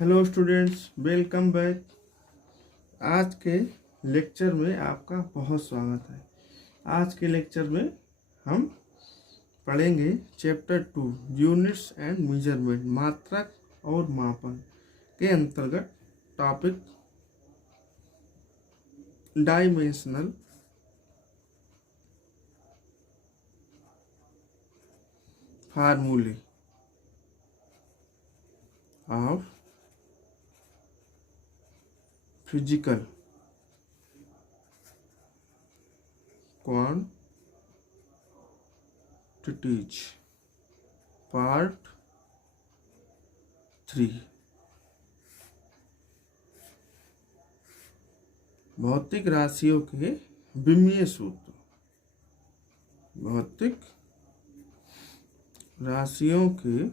Hello students, welcome back. आज के lecture में आपका बहुत स्वागत है। आज के लेक्चर में हम पढ़ेंगे चैप्टर 2 यूनिट्स एंड मेजरमेंट, मात्रक और मापन के अंतर्गत टॉपिक डायमेंशनल फार्मूले ऑफ फिजिकल क्वांटिटीज पार्ट 3। भौतिक राशियों के विमीय सूत्र। भौतिक राशियों के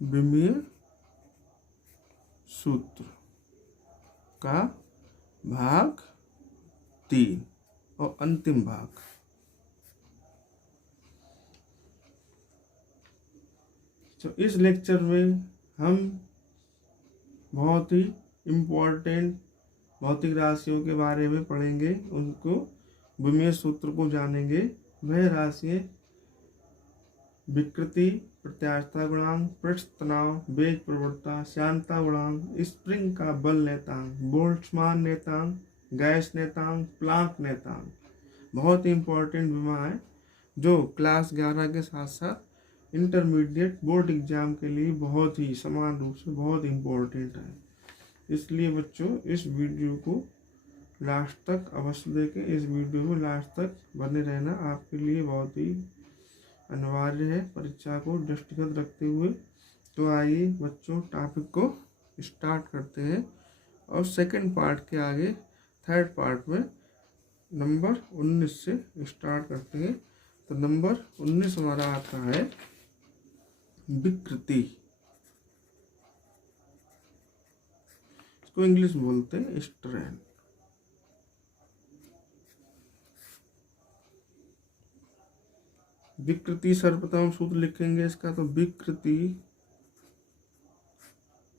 विमीय सूत्र का भाग 3 और अंतिम भाग। तो इस लेक्चर में हम बहुत ही इम्पोर्टेंट भौतिक राशियों के बारे में पढ़ेंगे, उनको विमीय सूत्र को जानेंगे। वह राशियाँ विकृति, प्रत्यास्थता गुणांक, पृष्ठ तनाव, वेग प्रवणता, श्यानता गुणांक, स्प्रिंग का बल नेतांक, बोल्ट्जमान नेतांक, गैस नेतांक, प्लांक नेतांक बहुत ही इम्पोर्टेंट विमा है, जो क्लास 11 के साथ साथ इंटरमीडिएट बोर्ड एग्जाम के लिए बहुत ही समान रूप से बहुत इम्पोर्टेंट है। इसलिए बच्चों, इस वीडियो को लास्ट तक अवश्य देखें। इस वीडियो में लास्ट तक बने रहना आपके लिए बहुत ही अनिवार्य है, परीक्षा को दृष्टिगत रखते हुए। तो आइए बच्चों, टॉपिक को स्टार्ट करते हैं और सेकंड पार्ट के आगे थर्ड पार्ट में नंबर 19 से स्टार्ट करते हैं। तो नंबर 19 हमारा आता है विकृति। इसको इंग्लिश में बोलते हैं स्ट्रेन। विकृति सर्वप्रथम सूत्र लिखेंगे इसका। तो विकृति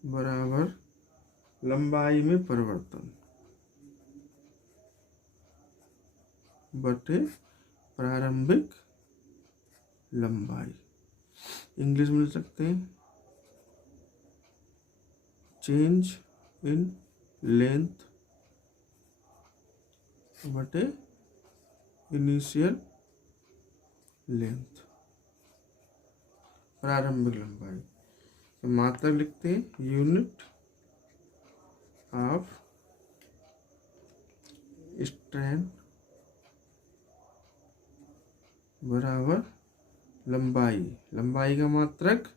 बराबर लंबाई में परिवर्तन बटे प्रारंभिक लंबाई। इंग्लिश में लिख सकते हैं चेंज इन लेंथ बटे इनिशियल लेंथ, प्रारंभिक लंबाई। तो मात्रक लिखते हैं यूनिट ऑफ स्ट्रेन बराबर लंबाई। लंबाई का मात्रक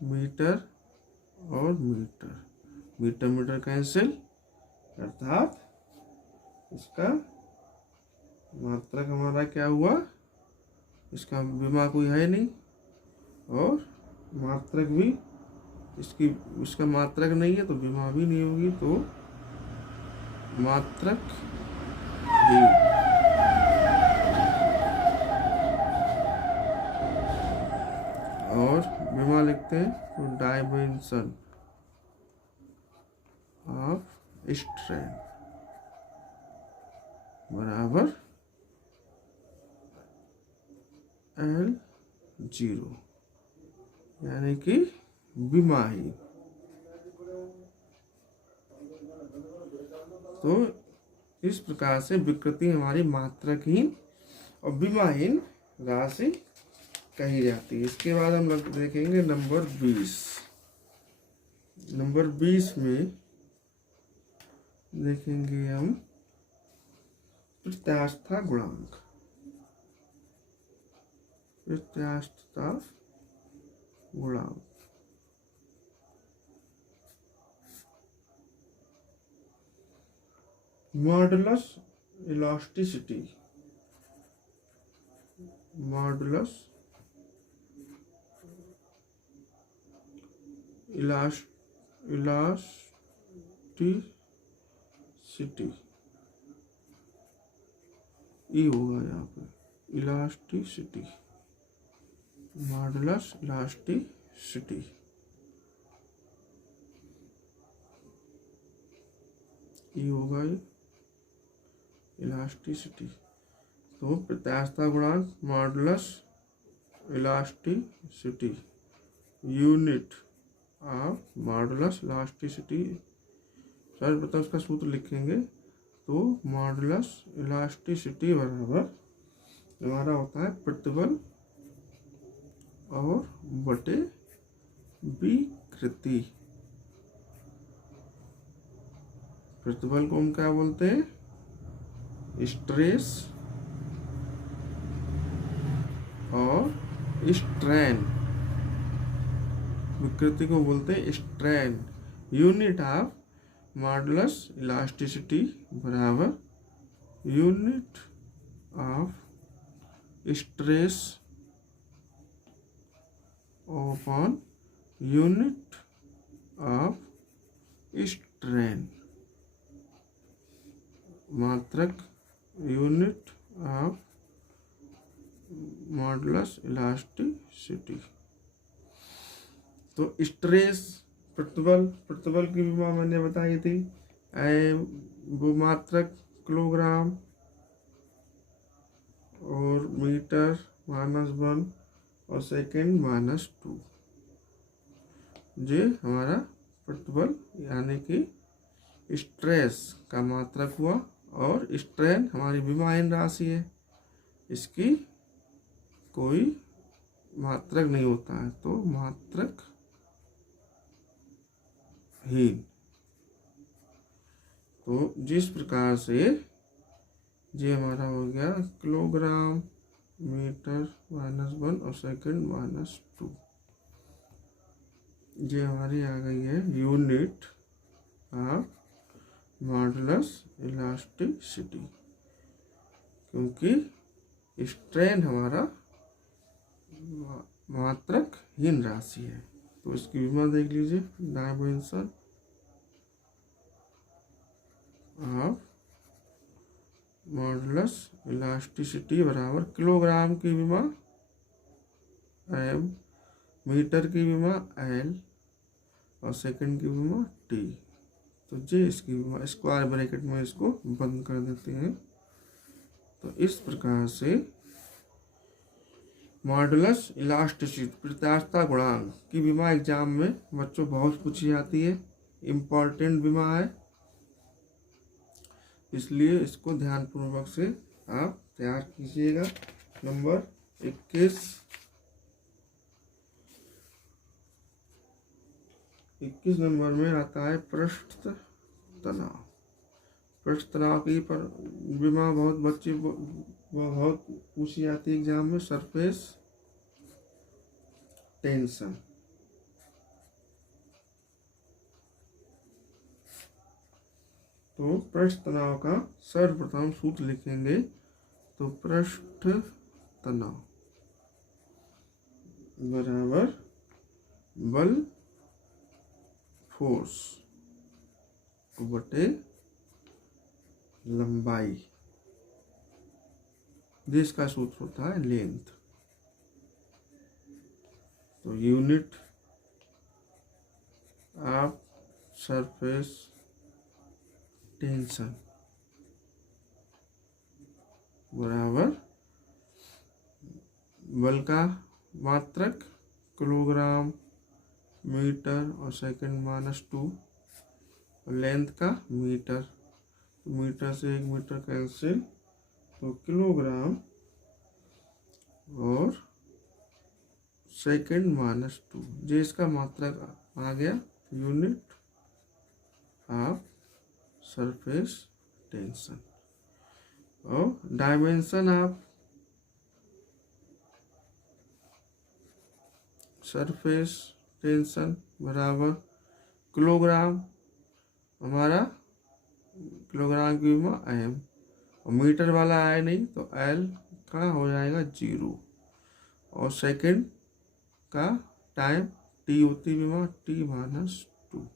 मीटर और मीटर, मीटर मीटर कैंसिल, अर्थात इसका मात्रक हमारा क्या हुआ, इसका विमा कोई है नहीं और मात्रक भी इसका मात्रक नहीं है तो विमा भी नहीं होगी, तो मात्रक भी। और विमा लिखते हैं तो डायमेंशन ऑफ स्ट्रेन बराबर L0, यानी कि विमाहीन। तो इस प्रकार से विकृति हमारी मात्रकहीन और विमाहीन राशि कही जाती है। इसके बाद हम लोग देखेंगे नंबर 20। नंबर 20 में देखेंगे हम प्रत्यास्थता गुणांक। प्रत्यास्थता गुणांक मॉडुलस इलास्टिसिटी, मॉडुलस इलास्टिसिटी ई होगा यहाँ पे, इलास्टिसिटी मॉडुलस इलास्टिसिटी। ये होगा इलास्टिसिटी। तो प्रत्यास्थता गुणांक modulus elasticity, unit of modulus elasticity. सर्वप्रथम उसका सूत्र लिखेंगे। तो मॉडुलस इलास्टिसिटी बराबर हमारा होता है प्रतिबल और बटे विकृति। प्रतिबल को हम क्या बोलते हैं? स्ट्रेस, और स्ट्रेन। विकृति को बोलते हैं strain. Unit of modulus elasticity बराबर unit of stress upon unit of strain. मात्रक यूनिट ऑफ मॉडुलस इलास्टिसिटी। तो स्ट्रेस प्रतिबल की विमा मैंने बताई थी। वो मात्रक किलोग्राम और मीटर -1 और सेकंड -2। ये हमारा प्रतिबल यानी कि स्ट्रेस का मात्रक हुआ। और स्ट्रेन हमारी विमाहीन राशि है, इसकी कोई मात्रक नहीं होता है, तो मात्रक हीन। तो जिस प्रकार से ये हमारा हो गया किलोग्राम, मीटर -1 और सेकंड -2, ये हमारी आ गई है यूनिट ऑफ मॉडुलस इलास्टिसिटी, क्योंकि स्ट्रेन हमारा मात्रक हीन राशि है। तो इसकी विमा देख लीजिए। डायमेंशन ऑफ मॉडुलस इलास्टिसिटी बराबर किलोग्राम की विमा m, मीटर की विमा l और सेकंड की विमा t। तो ये इसकी विमा स्क्वायर ब्रैकेट में इसको बंद कर देते हैं। तो इस प्रकार से मॉडुलस इलास्टिसिटी प्रत्यास्थता गुणांक की विमा एग्जाम में बच्चों बहुत पूछी जाती है, इम्पोर्टेंट विमा है, इसलिए इसको ध्यानपूर्वक से आप तैयार कीजिएगा। नंबर 21 नंबर में आता है पृष्ठ तनाव। पृष्ठ तनाव की पर विमा बहुत बच्चे बहुत पूछी जाती है एग्जाम में। Surface tension. तो पृष्ठ तनाव का सर्वप्रथम सूत्र लिखेंगे। तो पृष्ठ तनाव बराबर बल फोर्स बटे लंबाई, जिसका सूत्र होता है लेंथ। तो यूनिट ऑफ सरफेस टेंशन बराबर बल का मात्रक किलोग्राम, मीटर और सेकंड -2 और लेंथ का मीटर। तो मीटर से 1 मीटर कैंसिल, तो किलोग्राम और सेकंड -2, जो इसका मात्रक आ गया यूनिट ऑफ सरफेस टेंशन। और डायमेंशन ऑफ सरफेस टेंशन बराबर किलोग्राम, हमारा किलोग्राम की विमा m, और मीटर वाला आया नहीं तो l का हो जाएगा 0, और सेकंड का टाइम t होती विमा t -2।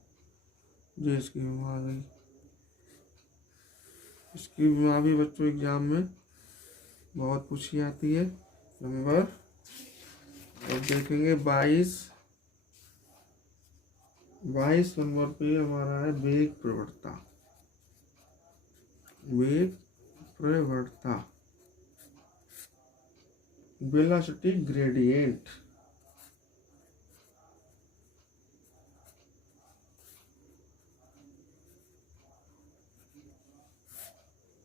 ये इसकी विमा आ गई। इसकी विमा भी बच्चों एग्जाम में बहुत पूछी जाती है। नंबर अब देखेंगे 22 नंबर पे हमारा है वेग प्रवणता। वेग प्रवणता, वेलोसिटी ग्रेडियंट।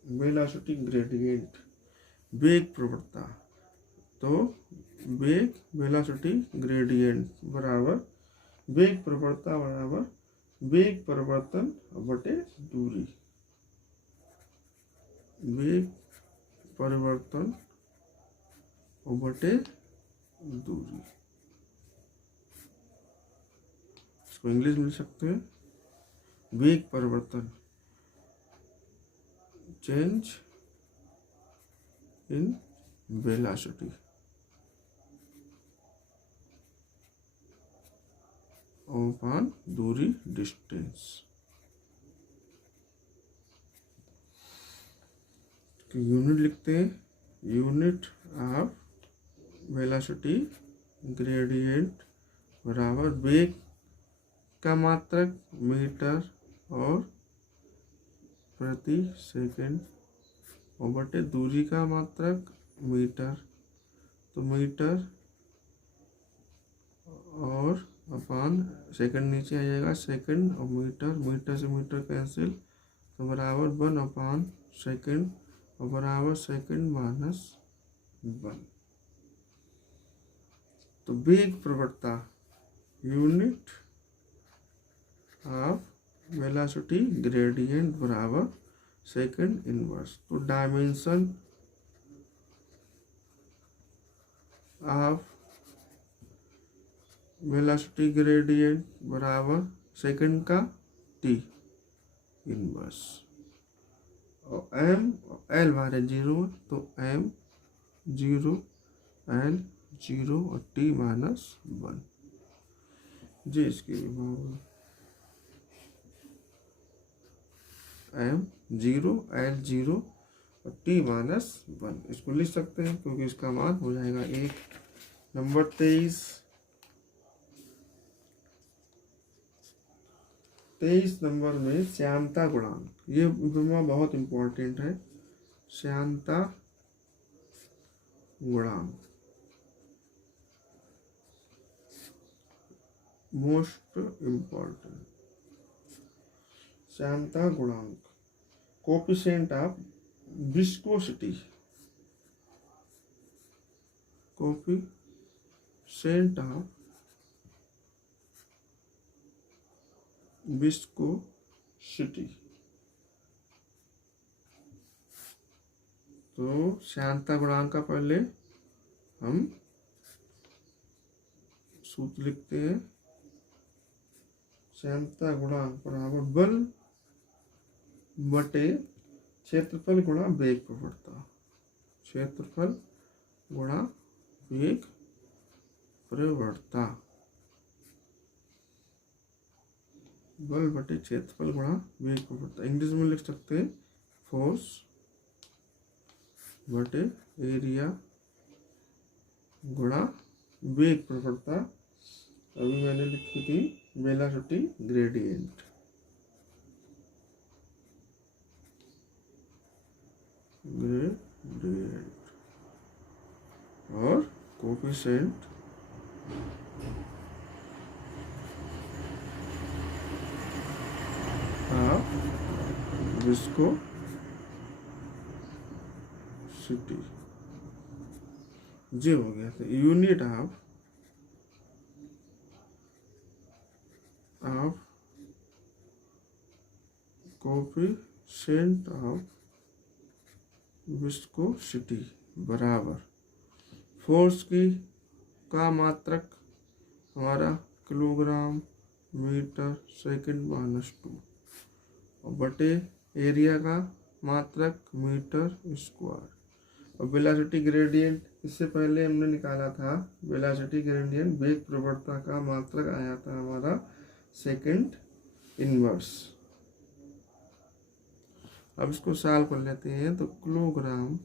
वेलोसिटी ग्रेडियंट, वेग प्रवणता। तो वेग वेलोसिटी ग्रेडियंट बराबर वेग प्रवणता बराबर वेग परिवर्तन बटे दूरी। वेग परिवर्तन बटे दूरी, इसको इंग्लिश में लिख सकते हैं वेग परिवर्तन, चेंज इन वेलोसिटी अपॉन दूरी, डिस्टेंस। यूनिट लिखते हैं, यूनिट ऑफ वेलोसिटी ग्रेडियंट बराबर वेग का मात्रक मीटर और प्रति सेकंड और बटे दूरी का मात्रक मीटर। तो मीटर और अपान सेकंड नीचे आ जाएगा, सेकंड और मीटर, मीटर से मीटर कैंसिल, तो बराबर 1 अपान सेकंड और बराबर सेकंड माइनस 1। तो वेग प्रवणता यूनिट ऑफ वेलोसिटी ग्रेडियंट बराबर सेकंड इनवर्स। तो डायमेंशन ऑफ वेलोसिटी ग्रेडियंट बराबर सेकंड का टी इनवर्स, और एम एल हमारे 0, तो एम 0 एल 0 और टी माइनस 1 जी। इसकी विभाग एम 0 एल 0 और टी माइनस 1, इसको लिख सकते हैं क्योंकि इसका मान हो जाएगा 1। नंबर 23 नंबर में श्यानता गुणांक, ये बहुत इंपॉर्टेंट है। श्यानता गुणांक मोस्ट इम्पॉर्टेंट। श्यानता गुणांक, coefficient of viscosity, coefficient of viscosity. तो श्यानता गुणांक का पहले हम सूत्र लिखते हैं, श्यानता गुणांक बराबर बल बटे क्षेत्रफल गुणा वेग प्रवणता, क्षेत्रफल गुणा वेग प्रवणता, बल बटे क्षेत्रफल गुणा वेग प्रवणता। इंग्लिश में लिख सकते हैं फोर्स बटे एरिया गुणा वेग प्रवणता। अभी मैंने लिखी थी वेलोसिटी ग्रेडियंट। और कोफिशिएंट ऑफ विस्कोसिटी जी हो गया। तो unit of coefficient of viscosity बराबर फोर्स की का मात्रक हमारा किलोग्राम मीटर सेकंड माइनस 2 और बटे एरिया का मात्रक मीटर स्क्वायर। और वेलोसिटी ग्रेडियंट इससे पहले हमने निकाला था, वेलोसिटी ग्रेडियंट वेग प्रवणता का मात्रक आया था हमारा सेकंड इनवर्स। अब इसको सॉल्व कर लेते हैं। तो किलोग्राम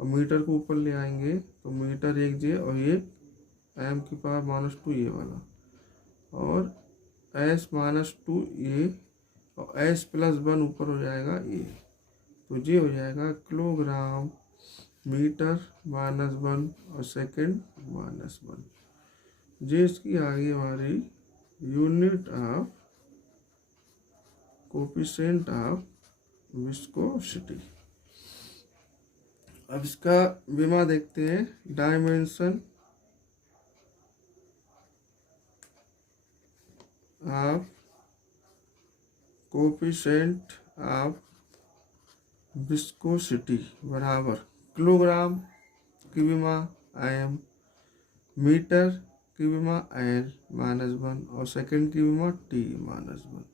और मीटर को ऊपर ले आएंगे तो मीटर एक जे और ये m की पावर -2 ये वाला, और s -2 ये, और s+1 ऊपर हो जाएगा ये, तो ये हो जाएगा किलोग्राम मीटर -1 और सेकंड -1। ये इसकी आ गई हमारी unit of coefficient of viscosity. अब इसका विमा देखते हैं। Dimension of coefficient of viscosity बराबर किलोग्राम की विमा m, मीटर की विमा l -1 और सेकंड की विमा t -1।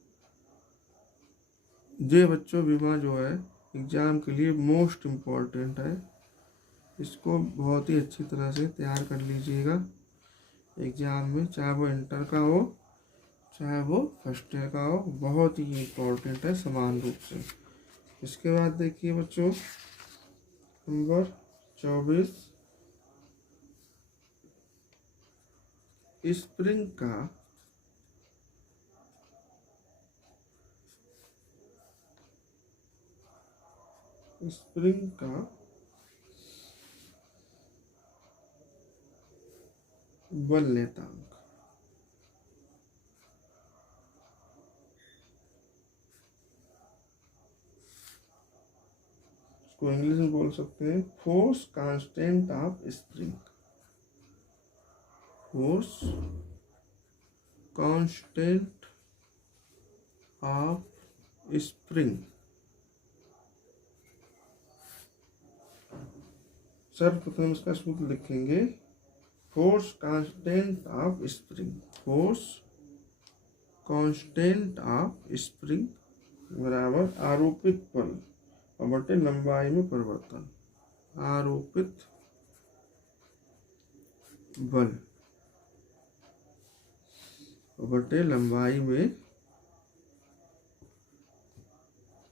ये बच्चों विमा जो है एग्जाम के लिए मोस्ट इम्पॉर्टेंट है, इसको बहुत ही अच्छी तरह से तैयार कर लीजिएगा एग्जाम में, चाहे वो इंटर का हो चाहे वो फर्स्ट ईयर का हो, बहुत ही इम्पोर्टेंट है समान रूप से। इसके बाद देखिए बच्चों नंबर 24, स्प्रिंग का बल नेतांक। इसको इंग्लिश में बोल सकते हैं force constant of spring. Force constant of spring. सर्वप्रथम इसका सूत्र लिखेंगे, force constant of spring, force constant of spring बराबर आरोपित बल और बटे लंबाई में परिवर्तन। आरोपित बल और बटे लंबाई में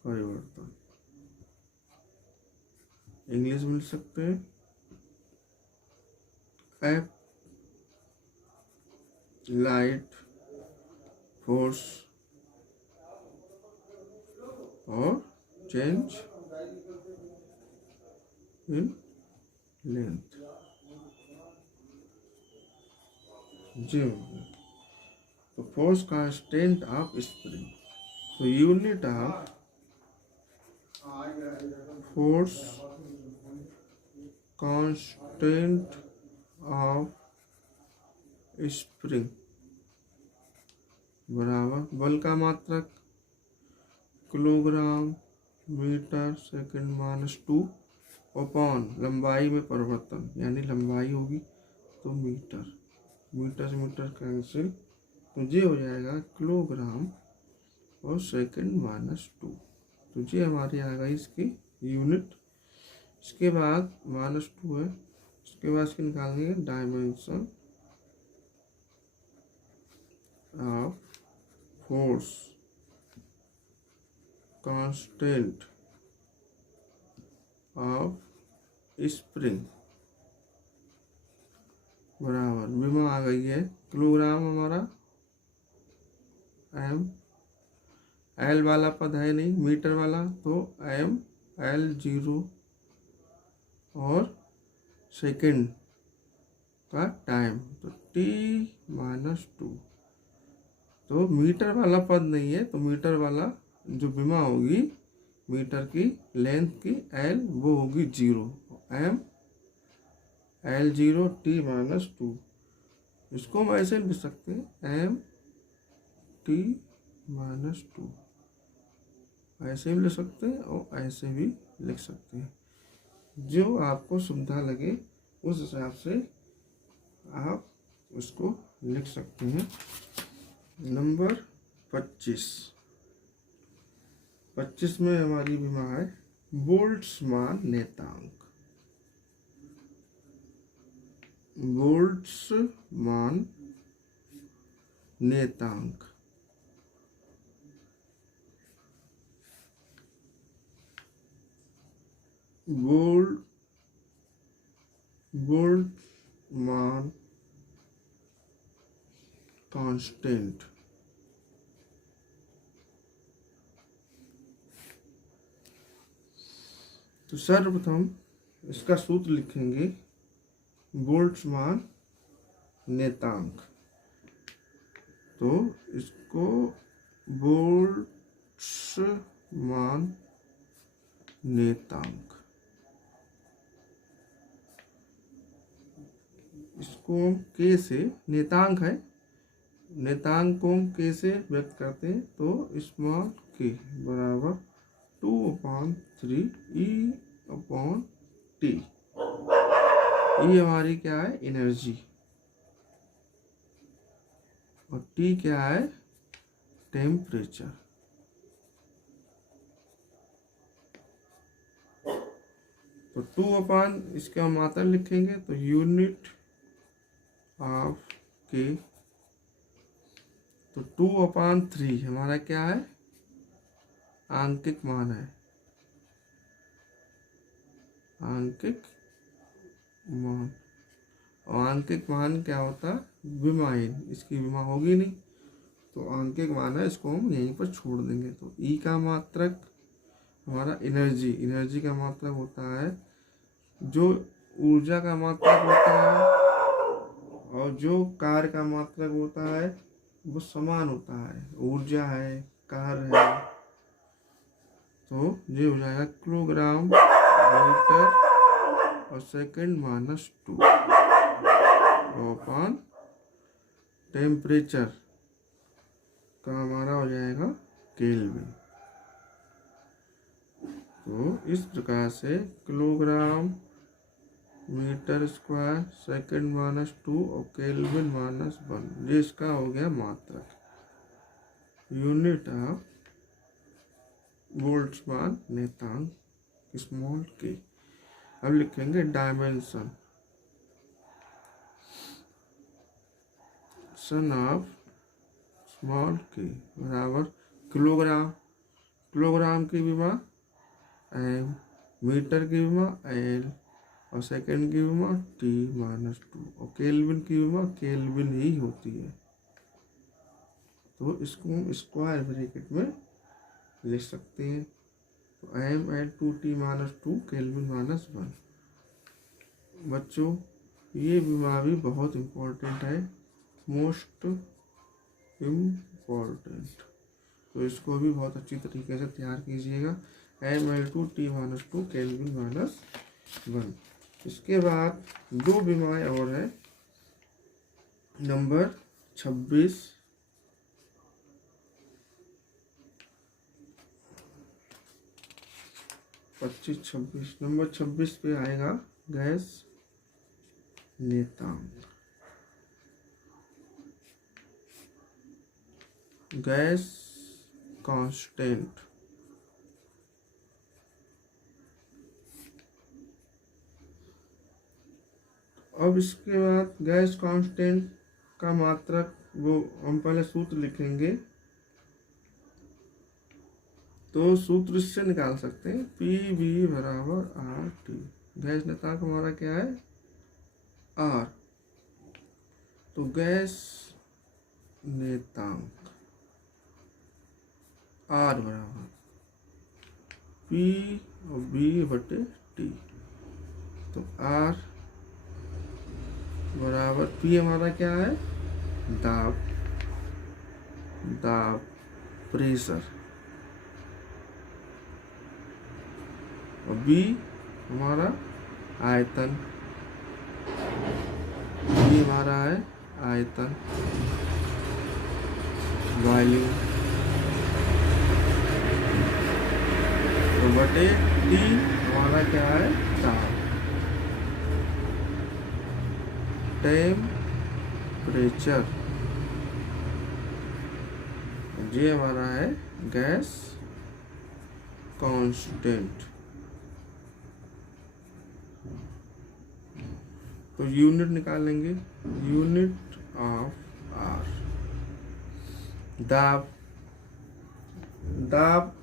परिवर्तन। इंग्लिश में लिख सकते हैं F लाइट फोर्स और चेंज इन लेंथ। जी तो फोर्स कांस्टेंट ऑफ स्प्रिंग, तो unit of force constant of spring बराबर बल का मात्रक किलोग्राम मीटर सेकंड -2 अपॉन लंबाई में परिवर्तन, यानी लंबाई होगी तो मीटर, मीटर से मीटर कैंसिल, तो ये हो जाएगा किलोग्राम और सेकंड -2, तो ये हमारी आ गई इसकी यूनिट। इसके बाद -2 है, इसके बाद इसके निकालेंगे dimension of force constant of spring बराबर विमा आ गई है किलोग्राम हमारा m, l वाला पद है नहीं, मीटर वाला, तो m l0 और सेकंड का टाइम तो t -2, तो मीटर वाला पद नहीं है, तो मीटर वाला जो विमा होगी मीटर की लेंथ की l वो होगी 0, m l0 t -2। इसको हम ऐसे लिख सकते हैं m t -2, ऐसे भी लिख सकते हैं और ऐसे भी लिख सकते हैं, जो आपको सुविधा लगे उस हिसाब से आप उसको लिख सकते हैं। नंबर 25 में हमारी विमा है बोल्ट्जमान नेतांक। बोल्ट्जमान नेतांक बोल्ट्जमान कांस्टेंट। तो सर्वप्रथम इसका सूत्र लिखेंगे बोल्ट्जमान नेतांक। तो इसको बोल्ट्जमान नेतांक, इसको हम के से, नेतांक है, नेतांक को हम के से व्यक्त करते हैं। तो स्मॉल के बराबर 2/3 E/T। ई हमारी क्या है, एनर्जी, और टी क्या है, टेम्परेचर। तो 2 इसके हम मात्रा लिखेंगे, तो यूनिट ऑफ के। तो 2/3 हमारा क्या है, आंकिक मान है, आंकिक मान। और आंकिक मान क्या होता है, विमाहीन, इसकी विमा होगी नहीं, तो आंकिक मान है, इसको हम यहीं पर छोड़ देंगे। तो ई का मात्रक हमारा एनर्जी, एनर्जी का मात्रक होता है, जो ऊर्जा का मात्रक होता है और जो कार्य का मात्रक होता है वो समान होता है। ऊर्जा है, कार्य है, तो ये हो जाएगा किलोग्राम मीटर और सेकंड -2 अपॉन टेम्परेचर का हमारा हो जाएगा केल्विन। तो इस प्रकार से किलोग्राम मीटर स्क्वायर सेकंड -2 और केल्विन -1, ये इसका हो गया मात्रक, यूनिट ऑफ बोल्ट्जमान नेतांक स्मॉल के। अब लिखेंगे डायमेंशन, सन ऑफ स्मॉल के बराबर किलोग्राम, किलोग्राम की विमा एम, मीटर की विमा एल, और सेकंड की विमा T-2, और केल्विन की विमा केल्विन ही होती है। तो इसको हम स्क्वायर ब्रैकेट में लिख सकते हैं। तो m/2T-2 केल्विन -1। बच्चों ये विमा भी बहुत इम्पोर्टेंट है, मोस्ट इम्पोर्टेंट, तो इसको भी बहुत अच्छी तरीके से तैयार कीजिएगा। m/2T-2 kelvin -1। इसके बाद दो विमाएं और है, नंबर 26, नंबर 26 पे आएगा गैस नेतांक, गैस कांस्टेंट। अब इसके बाद गैस कांस्टेंट का मात्रक, वो हम पहले सूत्र लिखेंगे। तो सूत्र इससे निकाल सकते हैं, PV बराबर RT। गैस नेतांक हमारा क्या है, R। तो गैस नेतांक R बराबर P/V/T। तो R बराबर P हमारा क्या है, दाब, दाब, प्रेशर, और B हमारा आयतन, B हमारा है आयतन, वॉल्यूम, तो बटे T हमारा क्या है, दाब, टेम्परेचर, ये हमारा है गैस कांस्टेंट। तो यूनिट निकालेंगे, यूनिट ऑफ आर। दाब, दाब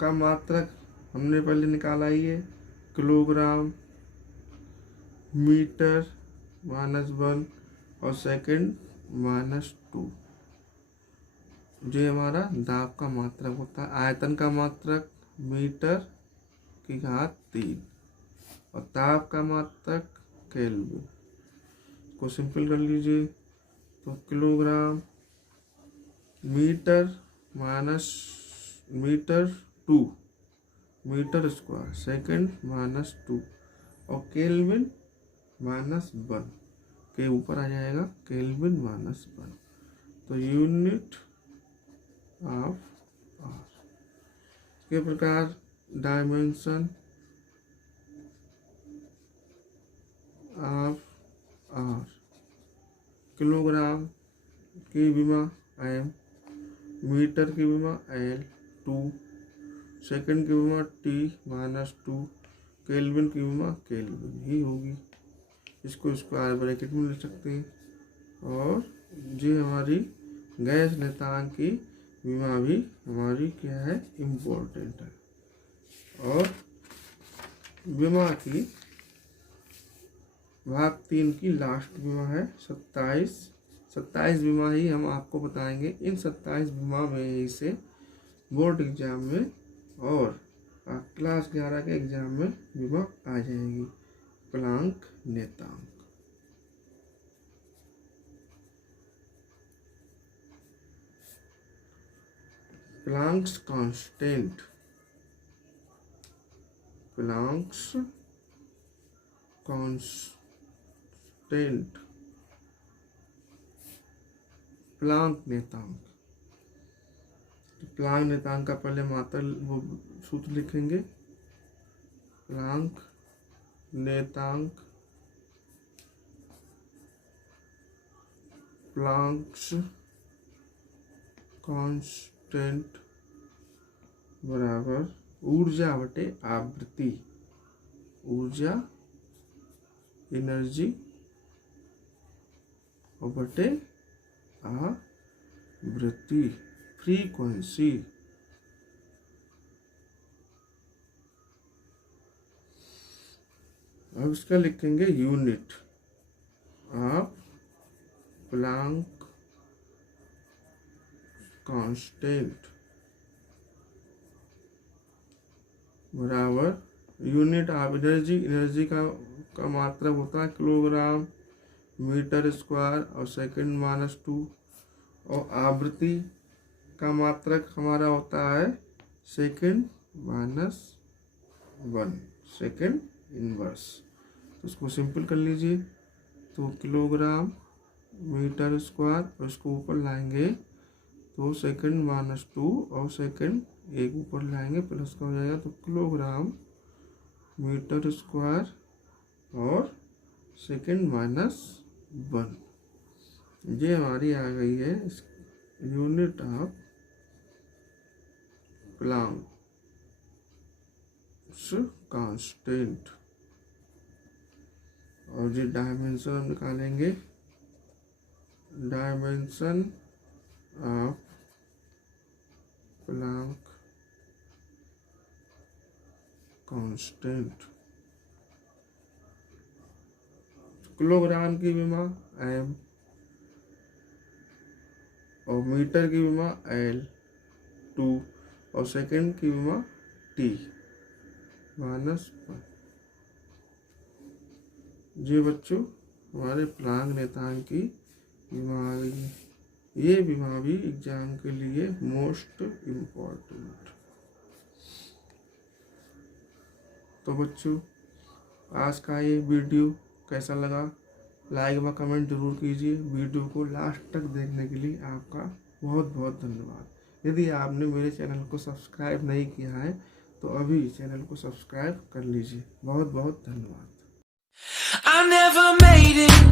का मात्रक हमने पहले निकाला ही है, किलोग्राम मीटर -1 और सेकंड -2। जो हमारा दाब का मात्रक होता है। आयतन का मात्रक मीटर की घात 3 और ताप का मात्रक केल्विन। को सिंपल कर लीजिए तो kilogram metre minus -2 metre square second -2 और केल्विन -1 के ऊपर आ जाएगा केल्विन -1। तो यूनिट ऑफ आर के प्रकार डायमेंशन ऑफ आर किलोग्राम की विमा एम, मीटर की विमा एल, 2 सेकंड की विमा T-2, केल्विन की विमा केल्विन ही होगी। इसको स्क्वायर ब्रैकेट में लिख सकते हैं। और ये हमारी गैस नेतांक की विमा भी हमारी क्या है इम्पोर्टेंट है। और विमा की भाग 3 की लास्ट विमा है 27 विमा ही हम आपको बताएंगे। इन 27 विमा में ही से बोर्ड एग्जाम में और क्लास 11 के एग्जाम में विमा आ जाएगी। प्लांक नेतांक, Planck's constant, Planck's constant, Planck नेतांक। प्लांक नेतांक का पहले मात्रा वो सूत्र लिखेंगे। प्लांक नेतांक, प्लांक्स कांस्टेंट बराबर ऊर्जा बटे आवृत्ति, ऊर्जा एनर्जी और बटे आवृत्ति फ्रीक्वेंसी। अब इसका लिखेंगे यूनिट ऑफ प्लांक कांस्टेंट बराबर यूनिट ऑफ एनर्जी, एनर्जी का मात्रक होता है किलोग्राम मीटर स्क्वायर और सेकंड -2 और आवृत्ति का मात्रक हमारा होता है सेकंड -1 सेकंड इनवर्स। तो इसको सिंपल कर लीजिए तो किलोग्राम मीटर स्क्वायर और इसको ऊपर लाएंगे तो सेकंड -2 और सेकंड एक ऊपर लाएंगे प्लस का हो जाएगा तो किलोग्राम मीटर स्क्वायर और सेकंड -1। ये हमारी आ गई है यूनिट ऑफ प्लांक्स कांस्टेंट। और ये डायमेंशन हम निकालेंगे, dimension of Planck constant. Kilogram की विमा एम और मीटर की विमा एल, 2 और सेकंड की विमा T -1। जी बच्चों हमारे प्लांक नेतांक की विमा आ गई है। ये विमा भी एग्जाम के लिए मोस्ट इम्पोर्टेंट। तो बच्चों आज का ये वीडियो कैसा लगा, लाइक व कमेंट जरूर कीजिए। वीडियो को लास्ट तक देखने के लिए आपका बहुत बहुत धन्यवाद। यदि आपने मेरे चैनल को सब्सक्राइब नहीं किया है तो अभी चैनल को सब्सक्राइब कर लीजिए। बहुत बहुत धन्यवाद। I never made it